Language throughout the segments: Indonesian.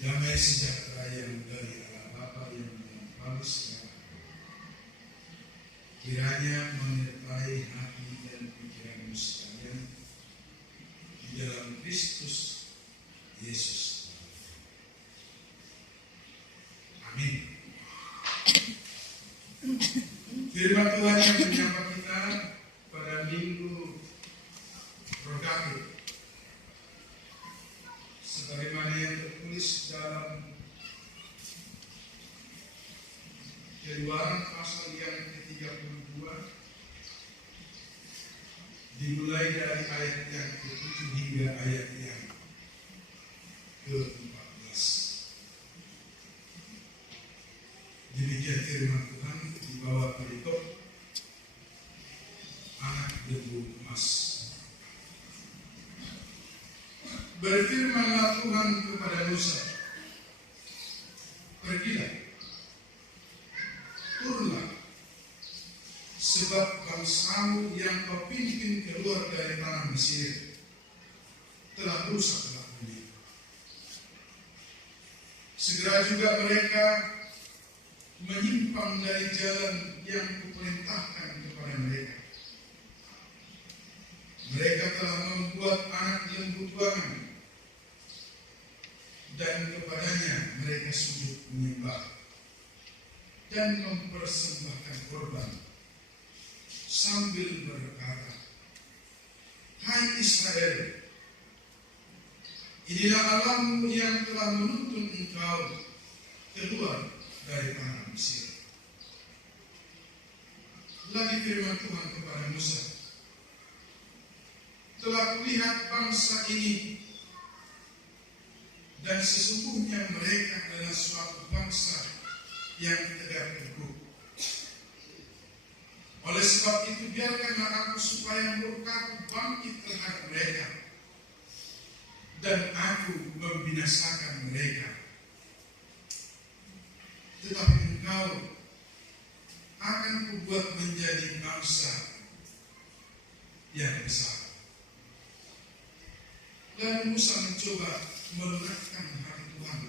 Damai sejahtera yang dari Allah Bapa yang melampaui segala kiranya menyertai hati dan pikiranmu sekalian di dalam Kristus Yesus. Amin. Firman Tuhan yang menyapa kita pada minggu Rogatif sebagaimana yang tertulis dalam Keluaran pasal yang ke-32 dimulai dari ayat yang ke-7 hingga ayat yang ke-14. Demikian firman Tuhan di bawah perikop anak debu emas. Berfirmanlah Tuhan kepada Musa, pergilah, turunlah, sebab bangsamu yang kau pimpin keluar dari tanah Mesir telah rusak lakunya. Segera juga mereka menyimpang dari jalan yang kuperintahkan kepada mereka. Mereka telah membuat anak lembu tuangan, dan kepadanya mereka sujud menyembah dan mempersembahkan korban sambil berkata, hai Israel, inilah Allahmu yang telah menuntun engkau keluar dari tanah Mesir. Lagi firman Tuhan kepada Musa, telah kulihat bangsa ini, dan sesungguhnya mereka adalah suatu bangsa yang tegak teguh. Oleh sebab itu biarkanlah aku supaya murkaku bangkit terhadap mereka, dan aku membinasakan mereka. Tetapi engkau akan kubuat menjadi bangsa yang besar. Lalu Musa mencoba melunakkan hati Tuhan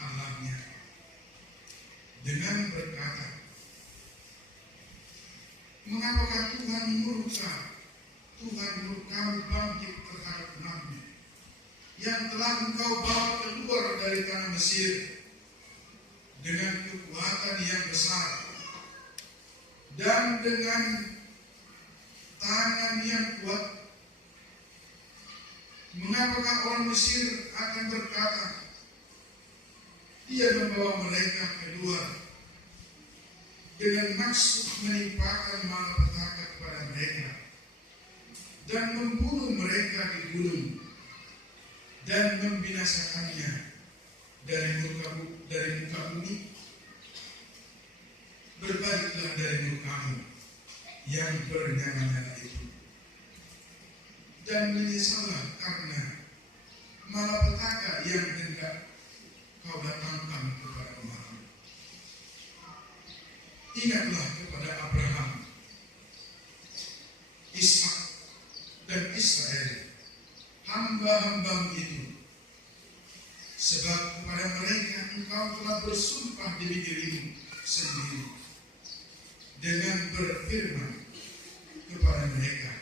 Allahnya dengan berkata, mengapakah Tuhan murkamu bangkit terhadap umatmu yang telah engkau bawa keluar dari tanah Mesir dengan kekuatan yang besar dan dengan tangan yang kuat? Mengapakah orang Mesir akan berkata, dia membawa mereka keluar dengan maksud menimpakan malapetaka kepada mereka dan membunuh mereka di gunung dan membinasakannya dari muka bumi? Berbaliklah dari murkamu yang bernyala-nyala itu, dan menyesallah karena malapetaka yang hendak kau datangkan kepada umatmu. Ingatlah kepada Abraham, Ishak, dan Israel, hamba-hambamu itu, sebab kepada mereka engkau telah bersumpah demi dirimu sendiri dengan berfirman kepada mereka,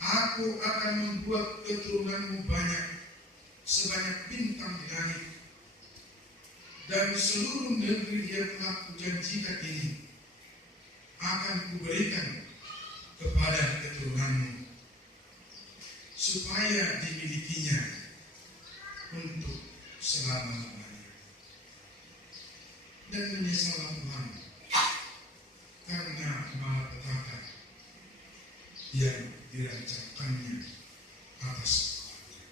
aku akan membuat keturunanmu banyak sebanyak bintang di langit, dan seluruh negeri yang telah kujanjikan ini akan kuberikan kepada keturunanmu, supaya dimilikinya untuk selama-lamanya. Dan menyesallah Tuhan karena malapetaka yang dirancangkannya atas umatnya.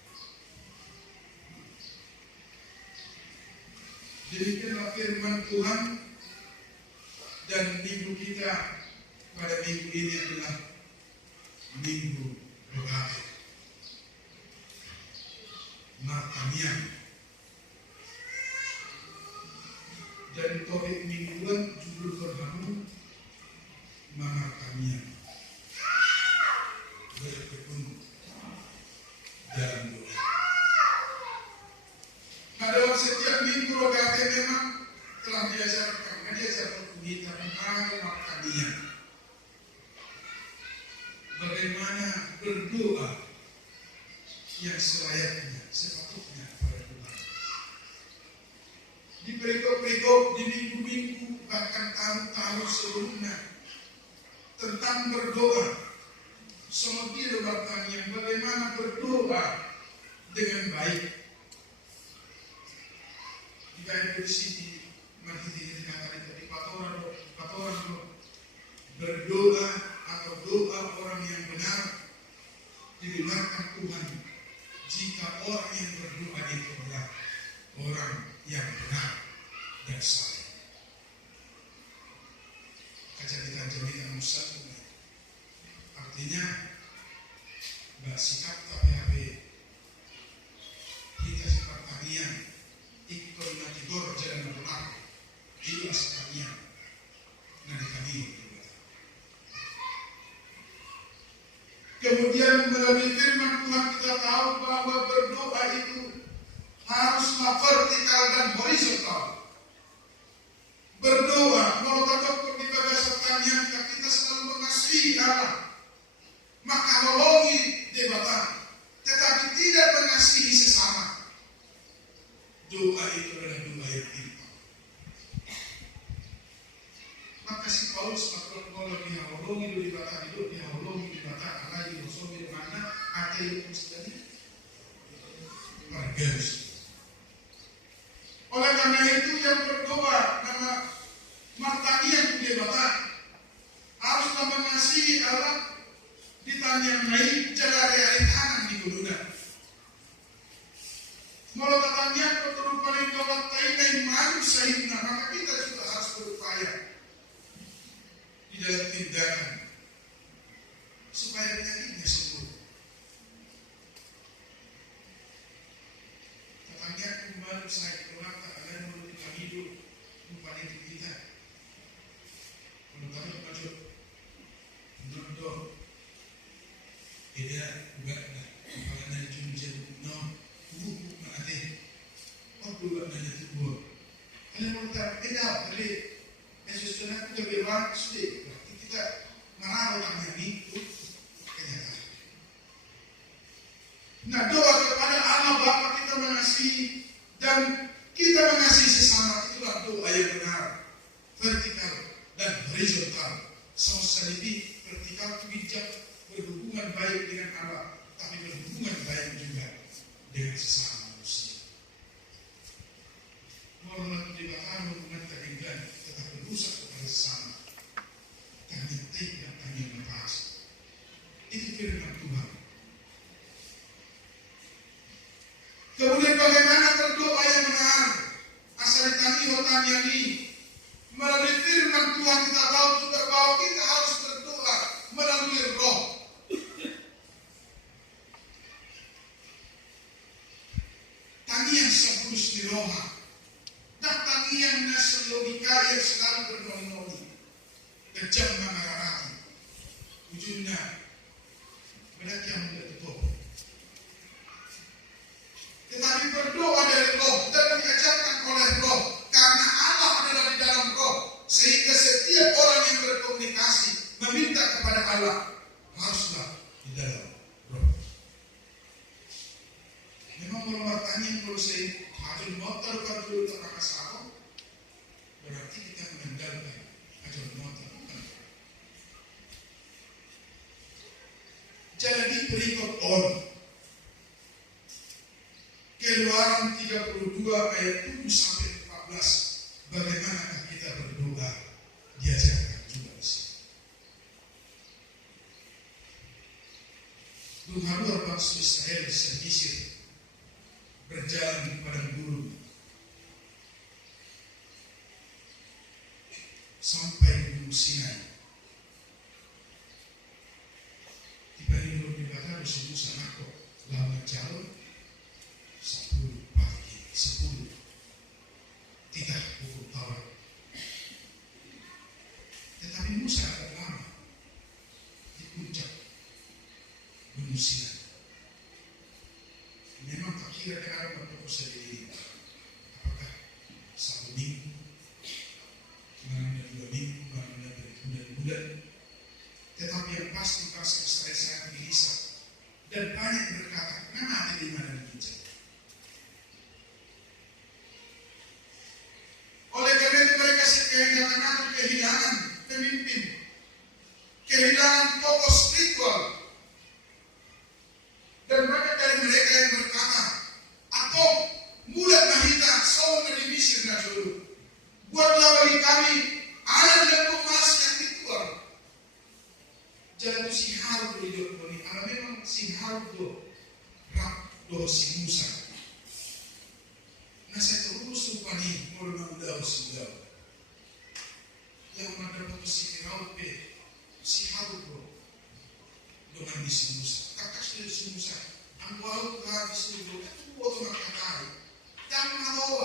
Demikianlah firman Tuhan, dan minggu kita pada minggu ini adalah minggu Rogatif, Martanian, dan topik mingguan judul berhamu Martanian, bertekun dalam doa. setiap minggu Rogate memang telah diajarkan kita tentang maknanya. Bagaimana berdoa yang selayaknya, sepatutnya pada Tuhan. Di perikop-perikop di minggu-minggu bahkan tahun-tahun sebelumnya tentang berdoa. Semua bahkan yang bagaimana berdoa dengan baik. Jika ada di sini, nanti dikatakan di patoran berdoa atau doa orang yang benar didengarkan Tuhan jika orang yang berdoa itu adalah orang yang benar dan saleh. Kaca kita jadikan musafir. Artinya bersikap tapi kita sepertanian ikut natidor jalan benar itu sekalian nanti kami juga. Kemudian melalui firman Tuhan kita tahu bahwa berdoa itu haruslah vertikal dan horizontal. Berdoa merupakan ibadah sekalian kita selalu mengasihi Allah. Maka melalui debatan, tetapi tidak mengasihi sesama. Doa itu adalah doa yang timpang. Maka si Paulus kalau dihaulungi debatan itu dihaulungi debatan Allah di musuh di mana ada yang mesti bergaris. Oleh karena itu yang berdoa nama martanian debatan haruslah mengasihi Allah. Ditanya lain cara realitas di gulunan. Kalau katanya keturunan itu lain malu sahibna, maka kita juga harus berupaya di dalam tindakan supaya penyakitnya sembuh. Katanya malu sahib orang tak ada mulut kita hidup lupa diri kita. Kalau kami maju, menurut tidak bukan kalau ada jumlah no buku ada dulu ada tubuh kalau mau tak tidak boleh sesuatu itu berubah sudah berarti kita marah orang ini itu kenyataan. Nah doa kepada Allah Bapa kita mengasihi dan kita mengasihi sesama itulah doa yang benar, vertikal dan horizontal. Sama lebih vertikal itu bijak berhubungan baik dengan Allah, tapi berhubungan baik juga dengan sesama manusia. Mohonlah dibakar hubungan keindahan, tetapi rusak kepada sesama. Kami tidak kami lepas. Itu firman Tuhan. Kemudian bagaimana berdoa yang benar? Asal kami hotan yang ini melalui firman Tuhan kita tahu juga bahwa kita harus berdoa melalui roh. Tangian sebulus di roha dan tangian nasa logika yang selalu bernoni-noni kejam mengarahati ujungnya berat yang tidak tutup. Tetapi berdoa dari roh dan diajarkan oleh roh karena Allah adalah di dalam roh sehingga setiap orang yang berkomunikasi meminta kepada Allah haruslah di dalam roh. Memang kalau bertanya kalau saya hajul motor kan dulu terangkat sama berarti kita meninggalkan hajul motor bukan. Jadi berikut on Keluaran 32 ayat 7 sampai 14 bagaimanakah kita berdoa diajarkan juga di sini. Luar bangsa Israel sedisir berjalan di padang gurun sampai Gunung Sinai. Tiba-tiba dibakar Musa nakok lama jauh 10 pagi 10 tidak pukul tahun. Tetapi Musa agak lama di puncak Gunung Sinai. Memang tak kira dengan bertemu sendiri. dulu. Buatlah bagi kami alat lembu emas yang dituang. Jangan si hal tu hidup ni. Karena memang si hal tu rak do si Musa. Nah saya terus lupa ni mau udah sudah. Yang mana dapat si Firaun pe si hal tu dengan di si Musa. Kakak si Musa. Ang wow ka di dulu. Buat orang kakak. Yang mau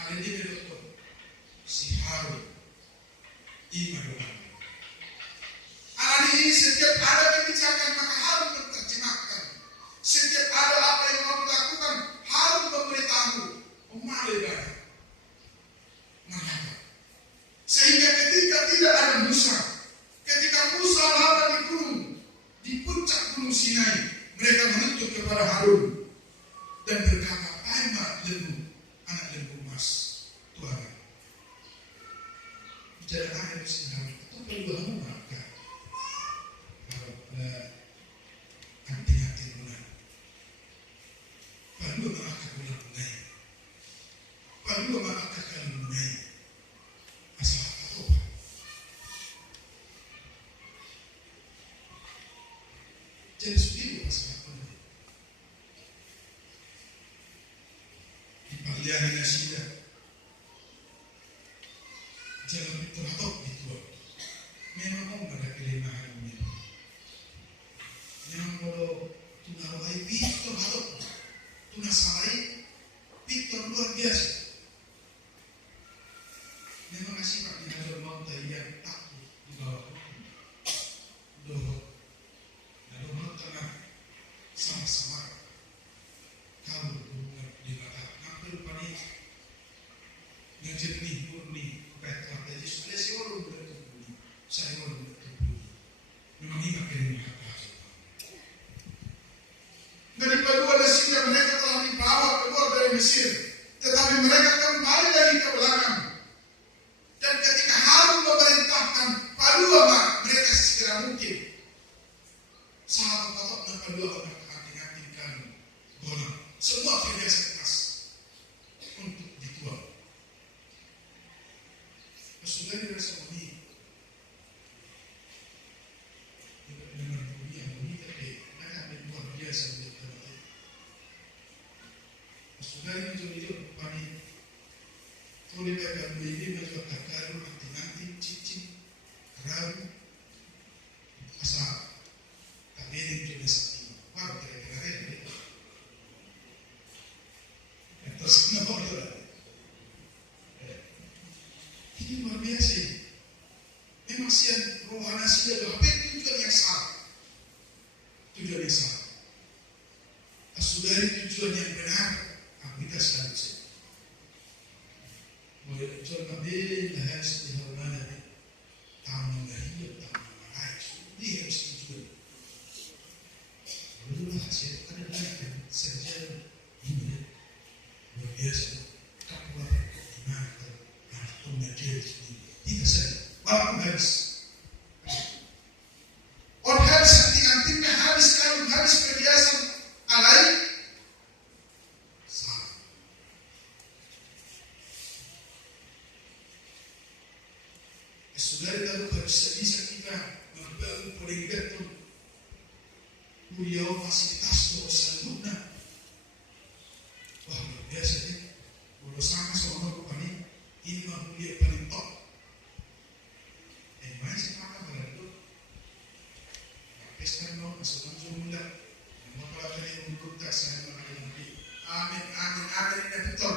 ada di doktor si Harun iman. Hari ini setiap ada kebijakan maka Harun menerjemahkan. Setiap ada apa yang mau dilakukan Harun memberitahu. Umalibah. Mengapa? Sehingga ketika tidak ada Musa, ketika Musa lama di gunung, di puncak gunung Sinai, mereka menuntut kepada Harun dan berkata, "Paima lembu, anak lembu emas, Tuhan." Bicara ada Sinai, itu perlu maka kalau hati-hati bulan, perlu mengakak bulan bungai, perlu mengakak kali bungai, asal apa? Jadi sendiri pasal apa? Pilihan yang sudah jangan terhatok gitu. Memang mau ada kelemahan ini. Yang kalau tunawai pintu terhatok, tunasalai pintu luar biasa. Memang masih pak dihadap mau yang takut di bawah doh, lalu mau tengah sama-sama kalau di mata. Pani yang jernih, murni, baiklah. Jadi sudah saya orang berkebun, saya orang berkebun. Memang ini akhirnya apa? Daripada dua nasinya mereka telah dibawa keluar dari Mesir, tetapi mereka kembali lagi ke belakang. Dan ketika Harun memerintahkan padua mereka segera mungkin. Sahabat bapak dan padua hati-hatikan bola. Semua terbiasa keras. Untuk dituang. Sudah dirasa ini. Dengan dunia ini tapi mereka luar biasa di tempat itu. Sudah ini jadi pani. Oleh mereka ini mereka katakan nanti cici, ragu, asal. Tapi ini jadi satu. Wah kira-kira ini. Terus kenapa dia? Ini luar biasa. Memang sian rohana sih ada apa tujuan yang salah. Tujuan yang salah. Asudari tujuan yang benar, kita sekali sih. Boleh tujuan kami dah harus dihormati. Tamu lahir, tamu lain. Dia harus tujuan. Lalu hasil ada lagi saja ini. Biasa, kamu dimakan, atau menjadi tidak saya. Bapak habis. Orang habis anting-antingnya habis kalau habis perhiasan alai. Salah. Saudara lalu harus bisa kita membangun paling betul. Beliau fasilitas dosa guna. Wah luar biasa ni. Kalau sama seorang rupa ni, ini mah dia paling top. Mari sekarang pada itu, pesta no, masuk mula. Maka kalau yang berkata saya mengalir lagi. Amin, amin, amin ini betul.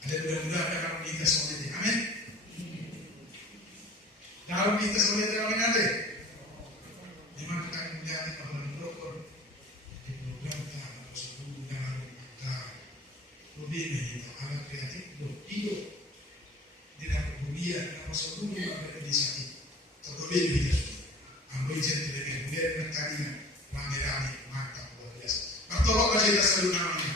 Ada mudah-mudahan dalam kita semua ini. Amin. Dalam kita semua ini dalam ada. Memang kita akan melihat bahwa berokor di program kita sebelum dalam maka lebih ini alat kreatif hidup tidak kemudian nama sebelum ada di sana terlebih lebih ambil jadi tidak kemudian berkalinya rame-rame mantap luar biasa. Bertolak aja kita selalu namanya.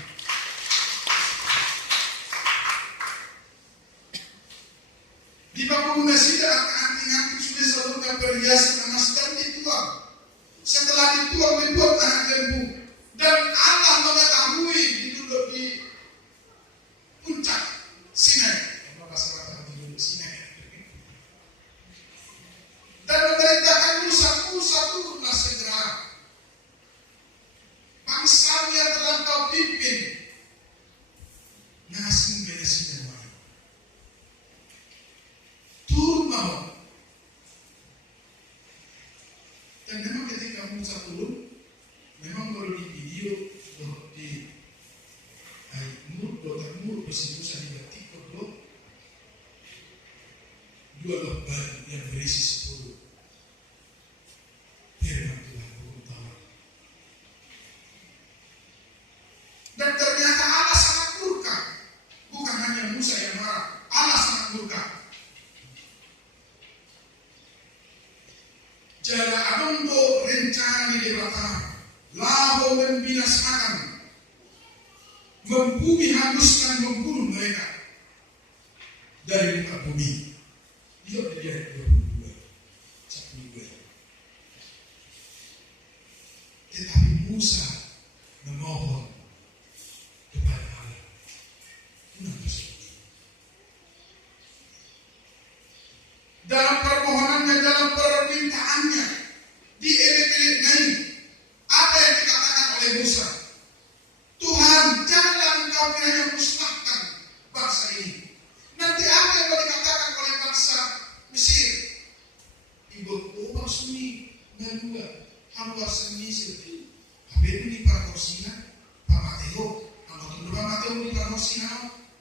Di bangku nasidah anting-anting sudah selalu perhiasan emas dan dituang. Setelah dituang dibuat anak lembu dan Allah mengetahui di dua lembar yang berisi 10 firman Tuhan hukum Taurat. Dan ternyata Allah sangat murka. Bukan hanya Musa yang marah, Allah sangat murka. Jala abanggo rencana di belakang, lalu membinasakan, membumi hanguskan, membunuh mereka dari muka bumi. Lihat di ayat 22, chapter 2. Tetapi Musa memohon kepada Allah. Kenapa seperti itu? Dalam permohonannya, dalam permintaannya, dielit-elit apa yang dikatakan oleh Musa? Tuhan, janganlah engkau kiranya musnahkan bangsa ini. Nanti apa yang dikatakan oleh bangsa Mesir? Ibu Tuhan suni nalua hamba seni sirti. Habis ini para korsina, Pak Mateo, hamba tunggu Pak Mateo ini para korsina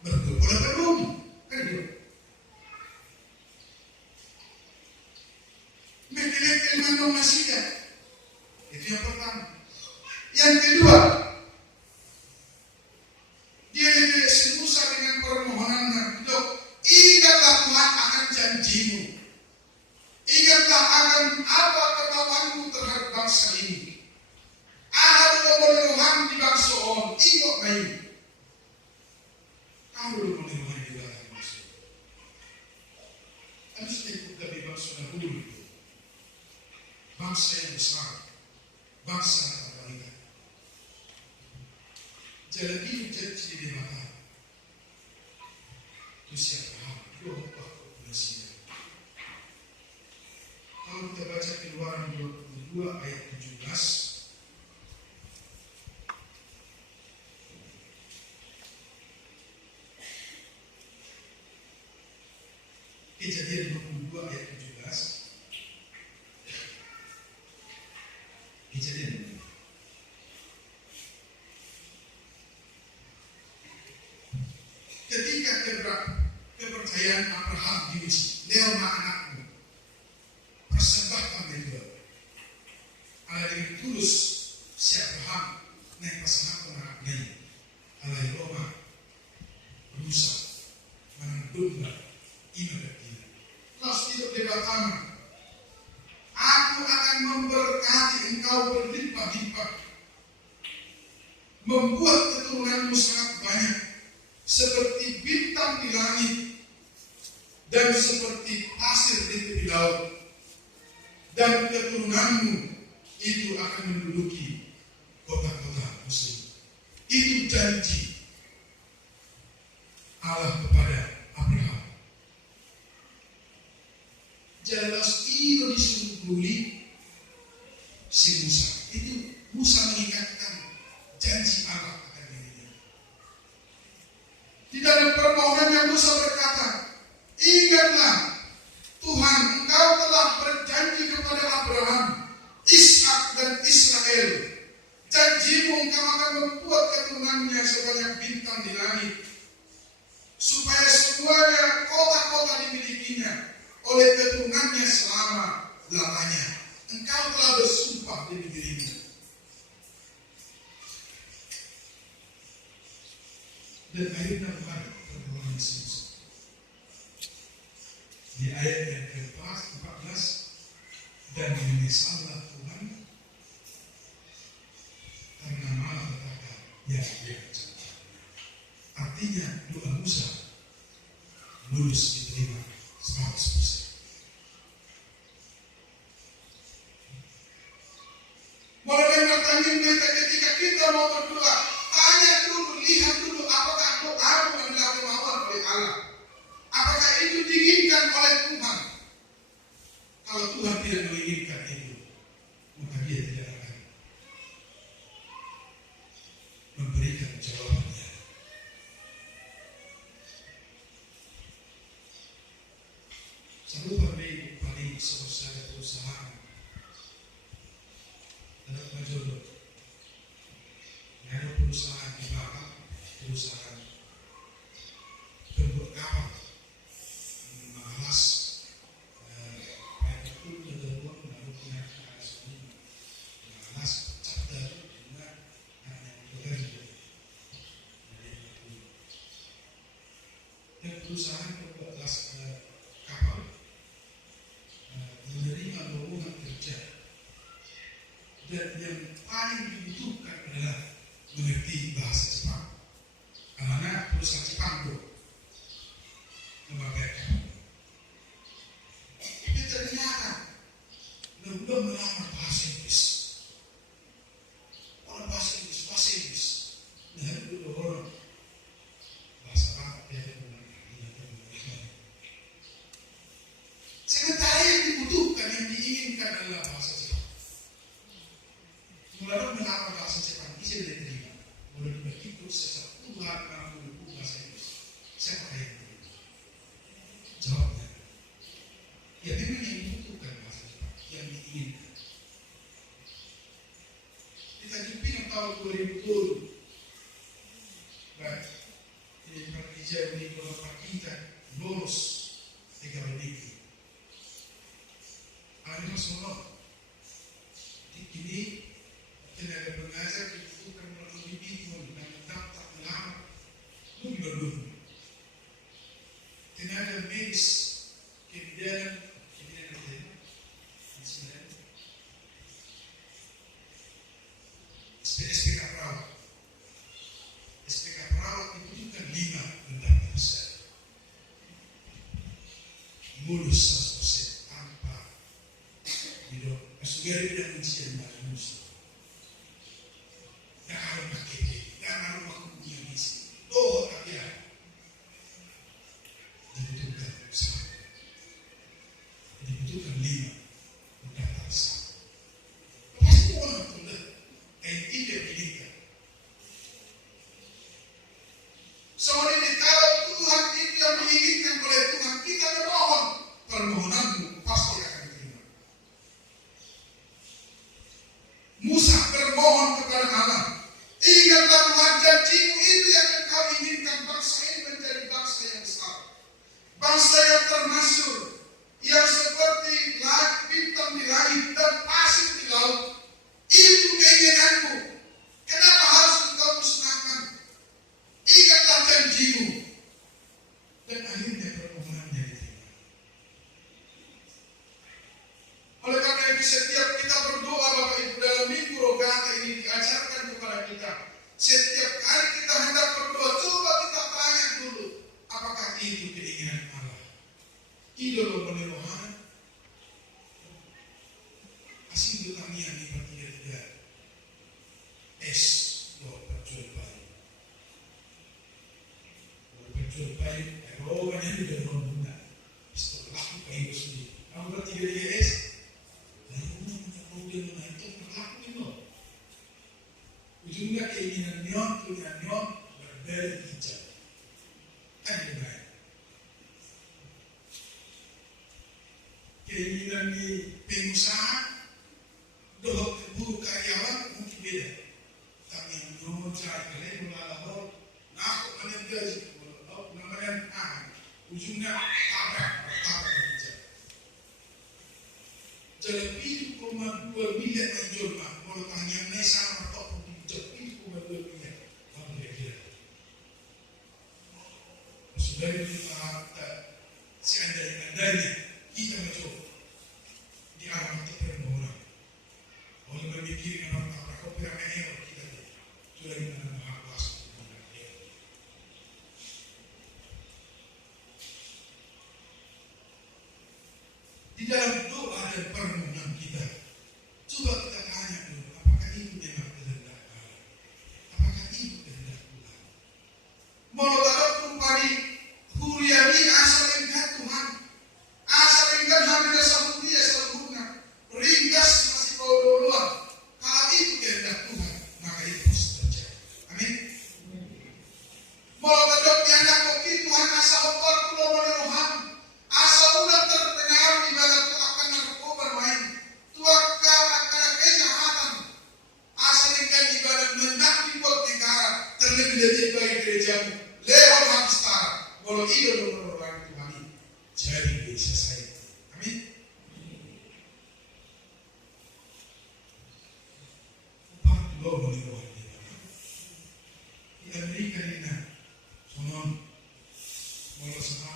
bergolong belum? Kan itu. Mendelek ilmu masih. Itu yang pertama. Yang kedua, dia si Musa dengan permohonannya, ingatlah Tuhan akan janjimu. Ingatlah akan apa ketahuanmu terhadap bangsa ini. Ada pemenuhan di bangsa on, ingat main. Kamu pemenuhan di bangsa. Harus ikut dari bangsa dahulu itu. Bangsa yang besar, bangsa yang terbaik. Jalan ini jadi di mata. Itu siapa? Dua populasi. Kalau kita baca Keluaran 22 ayat 17. Kejadian 22 ayat 17. Kejadian. Ketika kepercayaan Abraham diuji, Leo anakmu, persembahkan itu. Allah dengan tulus si Abraham naik pasangan anaknya, Allah Roma, rusak, menunduknya, ibadat dia. Terus hidup di pertama, aku akan memberkati engkau berlimpah-limpah, membuat keturunanmu sangat banyak, seperti bintang di langit dan seperti pasir di tepi laut, dan keturunanmu itu akan menduduki kota-kota muslim. Itu janji Allah kepada Abraham. Jelas itu disuruhi si Musa. Itu Musa mengingatkan janji Allah akan dirinya. Di dalam permohonannya Musa berkata, ingatlah Tuhan, engkau telah berjanji kepada Abraham, Ishak dan Israel. Janjimu engkau akan membuat keturunannya sebanyak bintang di langit, supaya semuanya kota-kota dimilikinya oleh keturunannya selama-lamanya. Engkau telah bersumpah demi dirimu. Dan akhirnya bukan permohonan Yesus. Di ayat yang ke-14, dan menyesallah Tuhan karena malah berkata, ya dia berkata. Artinya doa Musa lulus diterima 100%. Mulai pertanyaan kita ketika kita mau berdoa, tanya dulu, lihat dulu apakah doamu adalah kemauan oleh Allah. Apakah itu diinginkan oleh Tuhan? Kalau Tuhan tidak menginginkan itu, maka dia tidak akan memberikan jawabannya. Satu paling selesai perusahaan dalam majodoh. Ada perusahaan di bawah, perusahaan pembuat kapal, mengalas perusahaan pembuat kapal menerima lowongan kerja, dan yang paling dibutuhkan adalah mengerti bahasa Jepang, karena perusahaan Jepang itu memakai kapal. Tapi ternyata belum melamar bahasa Inggris. Orang bahasa Inggris. Nah, itu orang bahasa apa ya? Sementara yang dibutuhkan, yang diinginkan adalah bahasa Jepang. Mulai melamar bahasa Jepang, bisa diterima. Mulai begitu, setelah Tuhan mengambil bahasa Inggris, siapa yang diterima? Jawabnya, ya memang yang dibutuhkan bahasa Jepang, yang diinginkan. Kita Jepang tahun 2020, baik, ini bekerja di beberapa kita lulus 3 negeri. Ada semua. Kini tenaga pengajar dibutuhkan melalui bingung dan daftar melamar lebih dulu. Tenaga medis kebidanan SPK perawat. SPK perawat dibutuhkan 5 mendaftar saya. Mulus 100% tanpa bidang masugari bidang ujian dan lulus. Dan harus pakai dan harus punya misi. Oh, tapi ya dibutuhkan 1. Dibutuhkan 5 mendaftar saya. Pasti orang tunda yang tidak diinginkan. Soalnya ini kalau Tuhan itu yang diinginkan oleh Tuhan, kita memohon, permohonanmu pasti akan diterima. Musa bermohon kepada Allah, ingatlah Tuhan, janjimu itu yang engkau inginkan bangsa ini menjadi bangsa yang besar, bangsa yang termasyhur, yang seperti bintang di langit dan pasir di laut. Itu keinginanmu. Kenapa harus engkau musnahkan? Ingatlah janjimu. Dan akhirnya permohonannya diterima. Oleh karena itu setiap kita berdoa Bapak Ibu dalam minggu Rogate ini diajarkan kepada kita. Setiap kali kita hendak berdoa, coba kita tanya dulu, apakah itu keinginan Allah? Idolo menerohana. Asing bertanian di pertiga-tiga. Perjual baik, rohnya itu dari orang setelah kayu sendiri. Kamu bertiga-tiga S, lalu kemudian itu berlaku itu. Ujungnya keinginan neon, berbeda hijau. Kan itu baik. Keinginan di pengusaha, doh buruh karyawan mungkin beda. Tapi yang neon cari kalian melalui, aku kalian gaji. Namanya ujungnya tabrak hijau. Jadi 7,2 miliar menjual mah, kalau tanya Nesa atau hijau 7,2 miliar, apa kira-kira? Sudah kita seandainya kita mencoba di alamat permohonan. Oleh memikirkan apa kopi ramai kita sudah mengenal bahas. Di dalam doa dan permohonan kita, coba kita tanya dulu, apakah itu memang kehendak Allah? Apakah itu kehendak Tuhan? Molotadok pari huriani asalingkan Tuhan, asalingkan hamil sahudia sempurna, ringkas masih duluan. Kalau itu kehendak Tuhan, maka itu harus terjadi. Amin. Molotadok yang nak Tuhan asal opor pulau Rohan. Asal udah terpengaruh ibadah itu akan narkoba main. Tuaka akan kejahatan. Asal ikan ibadah mendak dibuat negara. Terlebih dari bagi gerejamu. Lewat hak setara. Walau itu adalah orang Tuhan ini. Jadi bisa saya. Amin. Upah dulu boleh roh. Di Amerika ini. Sonon. Walau setara.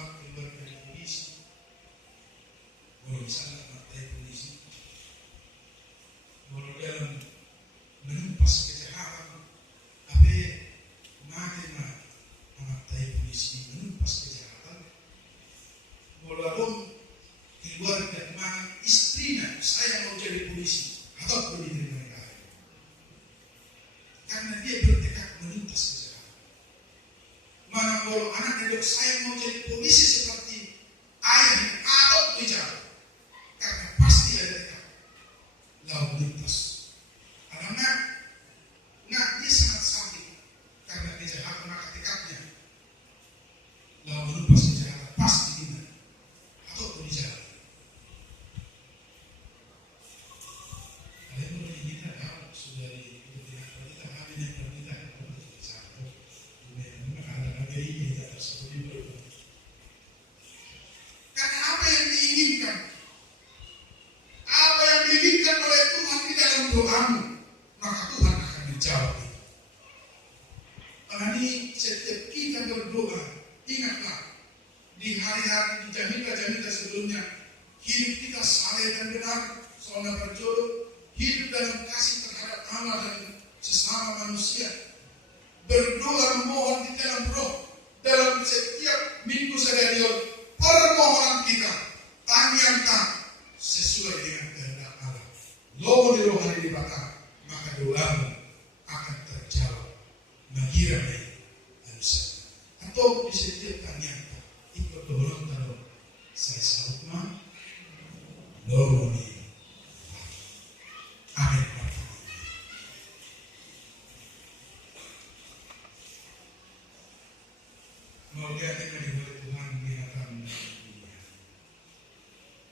karena dia bertekad menuntas kejahatan. Mana kalau anaknya dok, saya mau jadi polisi seperti ayahnya atau bicara, karena pasti ada tekad lalu lintas. Karena dia sangat sakit karena kejahatan maka tekadnya lalu lintas kejahatan pasti tidak atau bicara. Kalian boleh kita tahu sudah di kita hamil yang kita satu, memang ada lagi kita tersebut juga. Karena apa yang diinginkan oleh Tuhan di dalam doamu, maka Tuhan akan menjawab itu. Karena ini setiap kita berdoa, ingatlah di hari-hari di jaminan sebelumnya, hidup kita saleh dan benar, soalnya berjodoh, hidup dalam kasih terhadap Allah dan sesama manusia, berdoa memohon di dalam roh, dalam setiap minggu seharian, permohonan kita tanyakan sesuai dengan kehendak Allah. Lobo di rohani di batang, maka doamu akan terjawab. Mengira baik harus atau di setiap tanyakan ikut dorong taruh saya salut mah lobo ni. Amin. Semoga kita diberi Tuhan kelihatan dunia.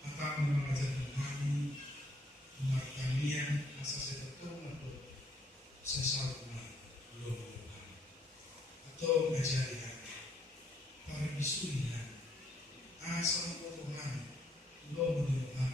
Akan mengajarkan kami, mengajarkan kalian masa saya betul-betul sesalutnya belum Tuhan. Atau mengajari kami, para bisulihan, asal Tuhan belum Tuhan.